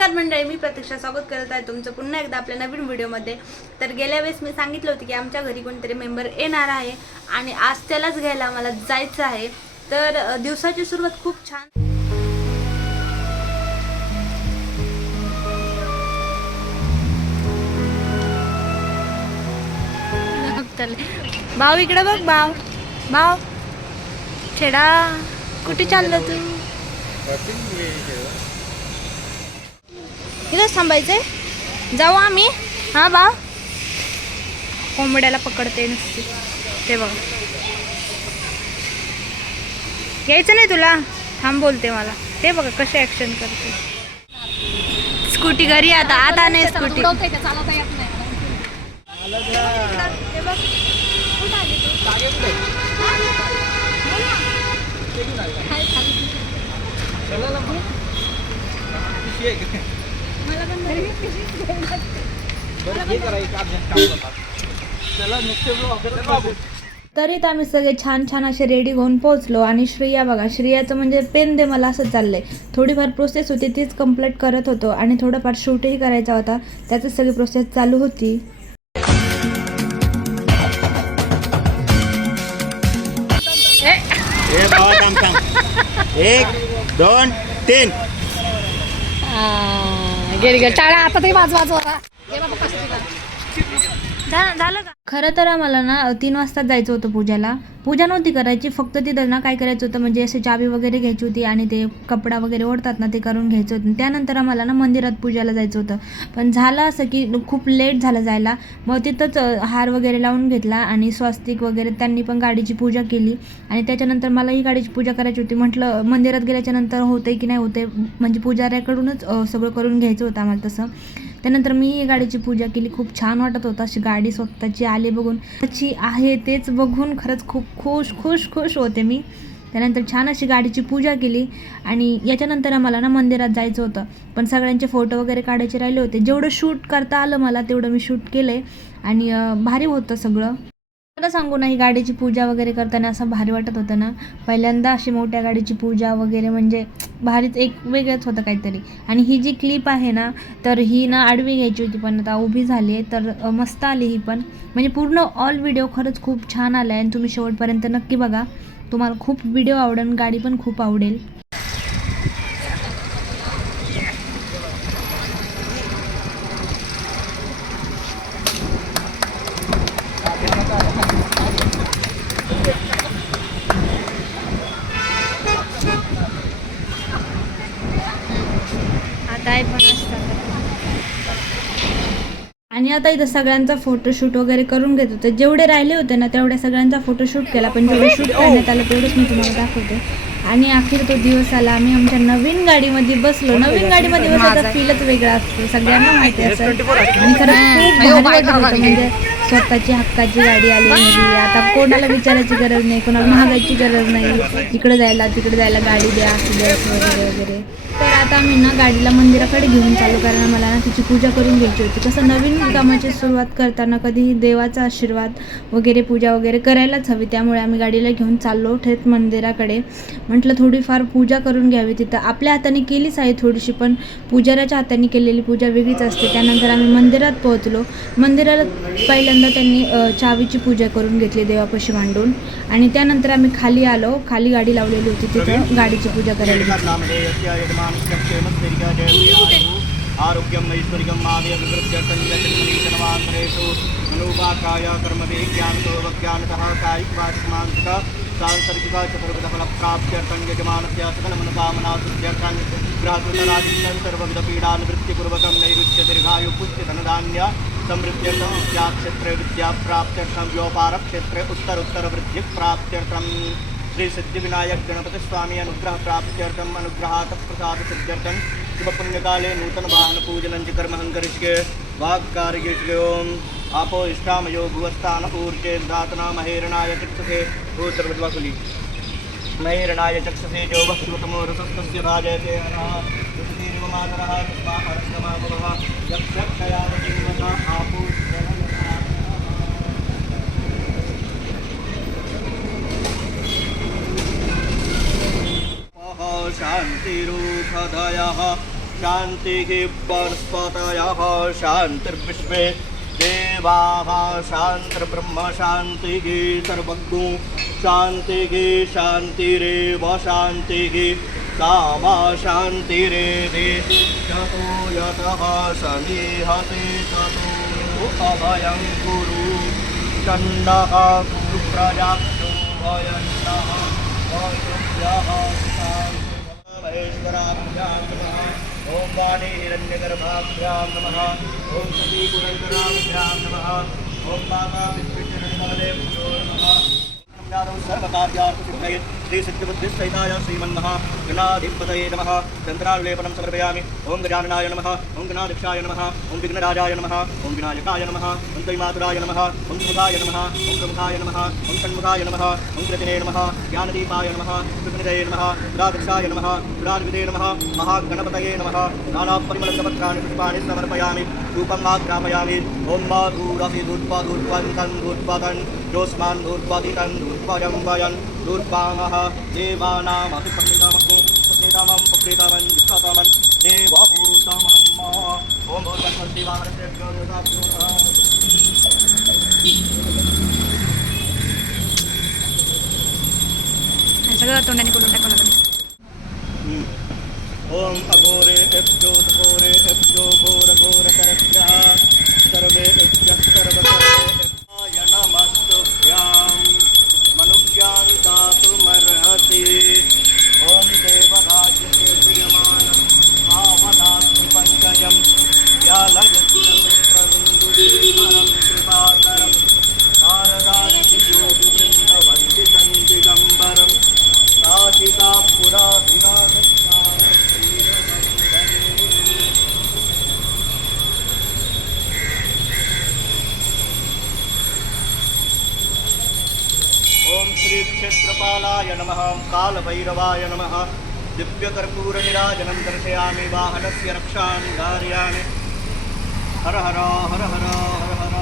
नमस्कार मंडळी, मी प्रतीक्षा स्वागत करत आहे तुमचं पुन्हा एकदा आपल्या नवीन व्हिडिओमध्ये। तर गेल्या वेळेस मी सांगितलं होतं की आमच्या घरी कोणतरी मेंबर येणार आहे आणि आज त्यालाच घ्यायला मला जायचं आहे। तर दिवसाची सुरुवात खूप छान। भाऊ इकडे बघ, भाऊ भाऊ छेडा कुठे चाललं तू? इथंच थांबायचंय, जाऊ आम्ही। हा भाऊ, कोंबड्याला पकडते नुसती, ते बघ। यायचं नाही तुला? थांब बोलते मला, ते बघा कसे ऍक्शन करते। स्कूटी घरी आता, आता नाही स्कूटी। तरीत आम्ही सगळे छान छान असे रेडी होऊन पोहोचलो आणि श्रेया बघा, श्रेयाचं म्हणजे पेन दे मला असं चाललंय। थोडीफार प्रोसेस होती तीच कंप्लीट करत होतो आणि थोडंफार शूटही करायचा होता, त्याचीच सगळी प्रोसेस चालू होती। एक दोन तीन टाळा आता तरी वाजवाच होता। झालं का? खरं तर आम्हाला ना 3 वाजता जायचं होतं पूजाला। पूजा नव्हती करायची, फक्त तिथं ना काय करायचं होतं म्हणजे असे चाबी वगैरे घ्यायची होती आणि ते कपडा वगैरे ओढतात ना ते करून घ्यायचं होतं। त्यानंतर आम्हाला ना मंदिरात पूजाला जायचं होतं, पण झालं असं की खूप लेट झालं जायला। मग तिथंच हार वगैरे लावून घेतला आणि स्वस्तिक वगैरे त्यांनी पण गाडीची पूजा केली आणि त्याच्यानंतर मलाही गाडीची पूजा करायची होती। म्हटलं मंदिरात गेल्याच्या नंतर होतंय की नाही होतंय, म्हणजे पुजाऱ्याकडूनच सगळं करून घ्यायचं होतं आम्हाला तसं। त्यानंतर मी गाडीची पूजा केली, खूप छान वाटत होतं। अशी गाडी स्वतःची आली बघून, त्याची आहे तेच बघून खरंच खूप खुश होते मी। त्यानंतर छान अशी गाडीची पूजा केली आणि याच्यानंतर आम्हाला ना मंदिरात जायचं होतं, पण सगळ्यांचे फोटो वगैरे काढायचे राहिले होते। जेवढं शूट करता आलं मला तेवढं मी शूट केलं आणि भारी होतं सगळं। मला सांगू ना, ही गाडीची पूजा वगैरे करताना असं भारी वाटत होतं ना, पहिल्यांदा अशी मोठ्या गाडीची पूजा वगैरे म्हणजे भारीच, एक वेगळंच होतं काहीतरी। आणि ही जी क्लिप आहे ना, तर ही ना आडवी घ्यायची होती पण आता उभी झाली आहे, तर मस्त आली ही पण। म्हणजे पूर्ण ऑल व्हिडिओ खरंच खूप छान आला आहे आणि तुम्ही शेवटपर्यंत नक्की बघा, तुम्हाला खूप व्हिडिओ आवडेल, गाडी पण खूप आवडेल। आता पण असतात आणि आता इथं सगळ्यांचा फोटोशूट वगैरे करून घेत होते। जेवढे राहिले होते ना तेवढ्या सगळ्यांचा फोटोशूट केला, पण जेवढं शूट करण्यात आलं तेवढंच मी तुम्हाला दाखवते। आणि अखेर तो दिवस आला, आम्ही आमच्या नवीन गाडीमध्ये बसलो। नवीन गाडीमध्ये बसायचा फीलच वेगळा असतो, सगळ्यांना माहिती असेल। आणि खरंच खूप भारी वाटत होतं, म्हणजे स्वतःची हक्काची गाडी आली घरी। आता कोणाला विचारायची गरज नाही, कोणाला महागायची गरज नाही, इकडे जायला तिकडे जायला गाडी द्या असं द्या वगैरे वगैरे। तर आता आम्ही ना गाडीला मंदिराकडे घेऊन चालू, कारण आम्हाला ना तिची पूजा करून घ्यायची होती। कसं नवीन कामाची सुरुवात करताना कधीही देवाचा आशीर्वाद वगैरे पूजा वगैरे करायलाच हवी, त्यामुळे आम्ही गाडीला घेऊन चाललो थेट मंदिराकडे। म्हटलं थोडीफार पूजा करून घ्यावी तिथं, आपल्या हाताने केलीच आहे थोडीशी, पण पुजाऱ्याच्या हाताने केलेली पूजा वेगळीच असते। त्यानंतर आम्ही मंदिरात पोहोचलो। मंदिराला पहिल्यांदा त्यांनी चावीची पूजा करून घेतली देवापाशी मांडून आणि त्यानंतर आम्ही खाली आलो। खाली गाडी लावलेली होती, तिथं गाडीची पूजा करायला घेतली। आरोग्यम ऐश्वर्यम मादे विवृत्यर्थनिवासरेषु मनोवाकाय कर्मभिः ज्ञानतो वज्ञानतः कायिक वाचिक मानसिक सांसर्गिक चतुर्विधफलप्राप्त्यर्थं यजमानस्य सकलमनोकामनासिद्ध्यर्थं ग्राहकृतराजितं सर्वविधपीडानिवृत्तिपूर्वकं नैरुच्य दीर्घायु पुष्टिधनधान्य समृद्ध्यर्थं विद्याक्षेत्रे विद्याप्राप्त्यर्थं व्यापारक्षेत्रे उत्तरोत्तरवृद्धिप्राप्त्यर्थं श्री सिद्धिविनायक गणपति स्वामी अनुग्रह प्राप्त्यर्थम अनुग्रहात् प्रसाद सिद्ध्यर्थम शुभ पुण्यकाले नूतन वाहन पूजनं च कर्महं करिष्ये वाक्कार्येष्ये। ओम आपो इष्टामयो भुवस्थान ऊर्जे दातना महेरणाय चक्षुषे सर्वद्वाकुली महेरणाय चक्षुषे जो भक्तिवतमो रसस्तस्य भाजयते हरः मातरः तस्मा हरस्तमाभवः यक्षयावजिन्मता आपो शांतिरूपधयः शान्तिः वनस्पतयः शान्तिर्विश्वे देवाः शान्तिर्ब्रह्म शान्तिः सर्वज्ञो शान्तिः शान्तिरेव शान्तिः सामा शान्तिरेधि यतो यतः समीहते ततो अभयं कुरु चण्डः कुरु प्रजाभ्यो भयन्नः वैश्यः महेश्वराभ्यां नमः ॐ वाणी हिरण्यगर्भाभ्यां नमः ॐ सतीपुरन्दराभ्यां नमः ॐ माता विश्वेश्वरदेभ्यो नमः सर्वकार्यार्थसिद्धये श्रीसिद्धिबुद्धिसहिताय श्रीमन्महागणाधिपतये नमः चन्द्रानुलेपनं समर्पयामि ॐ गजाननाय नमः ॐ गणाध्यक्षाय नमः ॐ विघ्नराजाय नमः ॐ विनायकाय नमः ॐ दैमातुराय नमः ॐ सुमुखाय नमः ॐ प्रमुखाय नमः ॐ षण्मुखाय नमः ॐ कृतिने नमः ज्ञानदीपाय नमः विघ्नदये नमः दुराध्यक्षाय नमः दुराद्विदे नमः महागणपतये नमः नानापरिमलपत्राणि पुष्पाणि समर्पयामि धूपं आग्रापयामि ॐ मा धूरसि धूर्पधूर्पन्तं धूर्पदन् जोस्मान् धूर्पदितं धूर्पजं वयन् धूर्पामः देवानामतिपण्डितमं पक्रितमन् विश्वतमन् देवभूतमं ॐ भूर्भस्वन्ति वामनस्येभ्यो सगळं तोंडाने बोलून टाकलं ॐ अघोरेभ्यो घोरेभ्यो घोरघोरकरभ्यः सर्वेभ्यः सर्वकर्मेभ्याय नमस्तुभ्यां मनुज्ञां दातुमर्हसि ॐ देवराज्यते प्रियमाणम् आवनास्ति पङ्कजं व्यालयत्यमुत्रविन्दुदीपरं कृपाकरं नारदादियोगिवृन्दवन्दितं दिगम्बरं काशिका ॐ श्री क्षेत्रपालाय नमः कालभैरवाय नमः दिव्यकर्पूरनिराजनं दर्शयामि वाहनस्य रक्षां धारयामि हर हर हर हर हर हर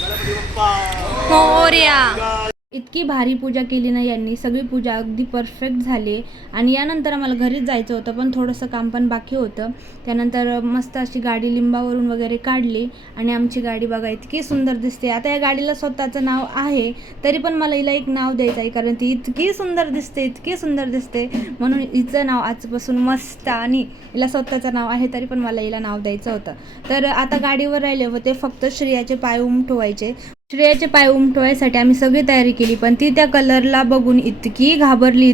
गणपती बाप्पा मोरया. इतकी भारी पूजा केली ना यांनी, सगळी पूजा अगदी परफेक्ट झाली. आणि यानंतर आम्हाला घरीच जायचं होतं, पण थोडंसं काम पण बाकी होतं. त्यानंतर मस्त अशी गाडी लिंबावरून वगैरे काढली आणि आमची गाडी बघा इतकी सुंदर दिसते. आता या गाडीला स्वतःचं नाव आहे, तरी पण मला हिला एक नाव द्यायचं आहे, कारण ती इतकी सुंदर दिसते, इतकी सुंदर दिसते, म्हणून हिचं नाव आजपासून मस्त. आणि हिला स्वतःचं नाव आहे, तरी पण मला हिला नाव द्यायचं होतं. तर आता गाडीवर राहिले होते फक्त श्रेयाचे पाय उमटवायचे. श्रेयाचे पाय उमटवायसाठी आम्ही सगळी तयारी केली, पण ती त्या कलरला बघून इतकी घाबरली,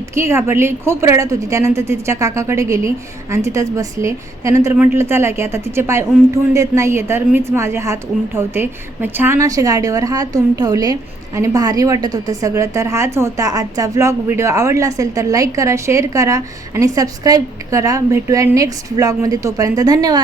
खूप रडत होती. त्यानंतर ती तिच्या काकाकडे गेली आणि तिथंच बसले. त्यानंतर म्हटलं चला की आता तिचे पाय उमटवून देत नाही आहे, तर मीच माझे हात उमटवते. मग छान असे गाडीवर हात उमटवले आणि भारी वाटत होतं सगळं. तर हाच होता आजचा व्लॉग. व्हिडिओ आवडला असेल तर लाईक करा, शेअर करा आणि सबस्क्राईब करा. भेटूया नेक्स्ट व्लॉगमध्ये. तोपर्यंत धन्यवाद.